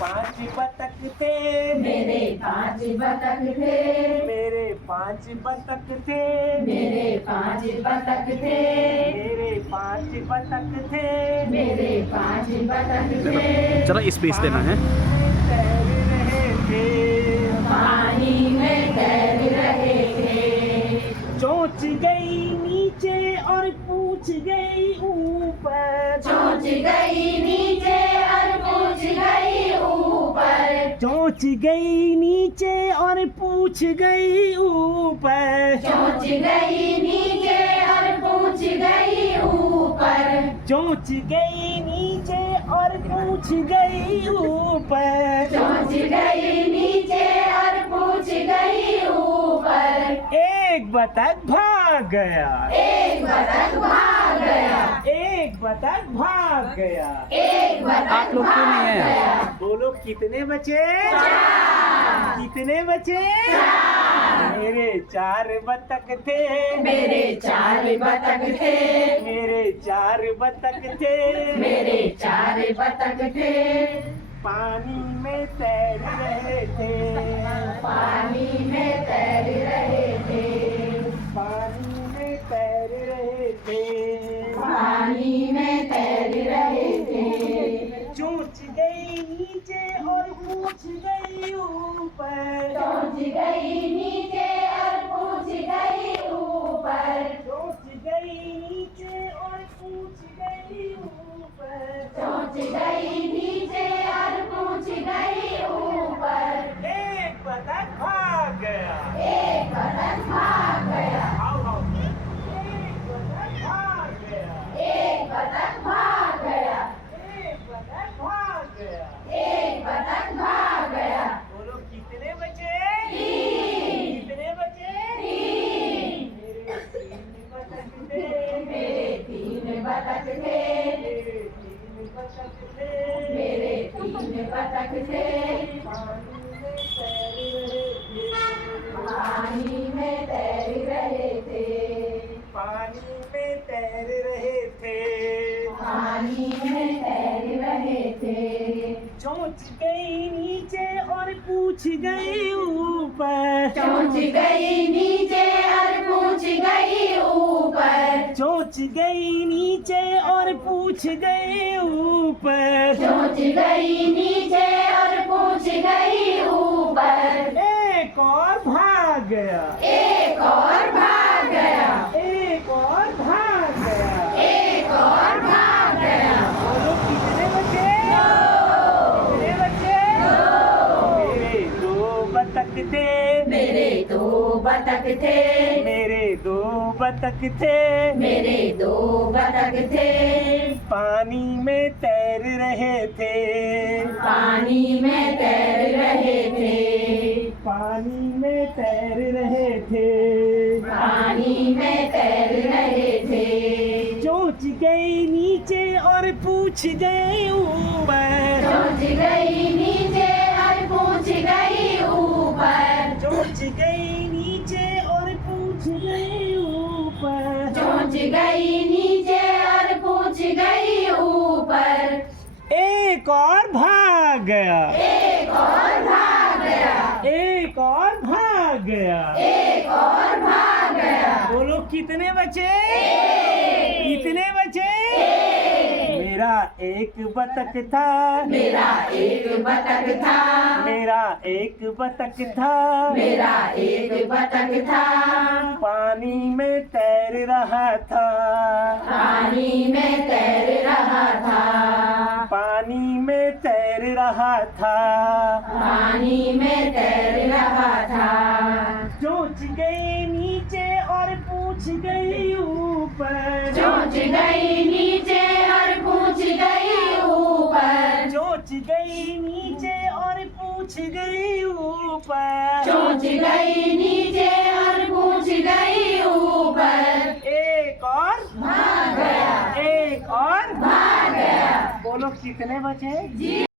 5 बतख थे, मेरे 5 बतख थे, मेरे 5 बतख थे, मेरे 5 बतख थे, मेरे 5 बतख थे, मेरे 5 बतख थे। जरा स्पेस देना है। तैर रहे थे, पानी में तैर रहे थे। चोंच गई नीचे और पूछ गई ऊपर, चोंच गई नीचे और पूछ गई ऊपर, चोंच गई नीचे और पूछ गई ऊपर, चोंच गई नीचे और पूछ गई ऊपर, चोंच गई नीचे और पूछ गई ऊपर, चोंच गई नीचे और पूछ गई ऊपर। एक बतख भाग गया, एक बतख भाग गया, एक बतख भाग गया। एक बतख आप लोग क्यों नहीं भाग हैं? गया। बोलो कितने बचे? कितने बचे? मेरे 4 बतख थे, मेरे 4 बतख थे, मेरे 4 बतख थे, मेरे 4 बतख थे। पानी में तैर रहे थे, पानी में तैर रहे थे, पानी में तैर रहे थे, पानी में तैर रहे थे। चोंच गई नीचे और पूछ गई ऊपर, चोंच गई नीचे और पूछ गई ऊपर, चोंच गई नीचे और पूछ गई ऊपर, चोंच गई नीचे और पूछ गई ऊपर। एक बतख भाग गया। एक बतख भाग गया, आओ आओ, एक बतख भाग गया, एक बतख भाग गया, एक बतख भाग गया। एक बतख भाग गया। बोलो कितने बचे? 3, कितने बचे? 3, मेरे 3 बतख थे, मेरे 3 बतख थे, मेरे 3 बतख थे, मेरे 3 बतख थे। पानी में तैर रहे थे, पानी में तैर रहे थे, पानी में तैर रहे थे, पानी में तैर रहे थे। चोंच गई नीचे और पूछ गई ऊपर, चोंच गई नीचे और पूछ गई ऊपर, चोंच गई नीचे और पूछ गई ऊपर, चोंच गई नीचे और पूछ गई ऊपर। एक और भाग गया, एक और भाग गया, एक और भाग गया। एक और भाग गया। बोलो कितने बचे? कितने बचे? मेरे 2 बतख थे, मेरे 2 बतख थे, मेरे 2 बतख थे, मेरे 2 बतख थे। पानी में तैर रहे थे, पानी में तैर रहे थे, पानी में तैर रहे थे, पानी में तैर रहे थे। चोंच गई नीचे और पूछ गई ऊपर, चोंच गई नीचे और पूछ गई ऊपर, चोंच गई नीचे और पूछ गई ऊपर, चोंच गई नीचे और पूछ गई ऊपर। एक और भाग गया, एक और भाग गया, एक और भाग गया। एक और भाग गया। बोलो कितने बचे? कितने बचे? मेरा 1 बतख था, मेरा 1 बतख था, मेरा 1 बतख था, मेरा 1 बतख था। पानी में तैर रहा था, पानी में तैर रहा था, पानी में तैर रहा था, पानी में तैर रहा था। चोंच गई नीचे और पूछ गई ऊपर, चोंच गई नीचे और पूछ गई ऊपर, चोंच गई नीचे और पूछ गई ऊपर, चोंच गई नीचे और पूछ गई ऊपर। एक और भाग गया, एक और भाग गया। बोलो कितने बचे?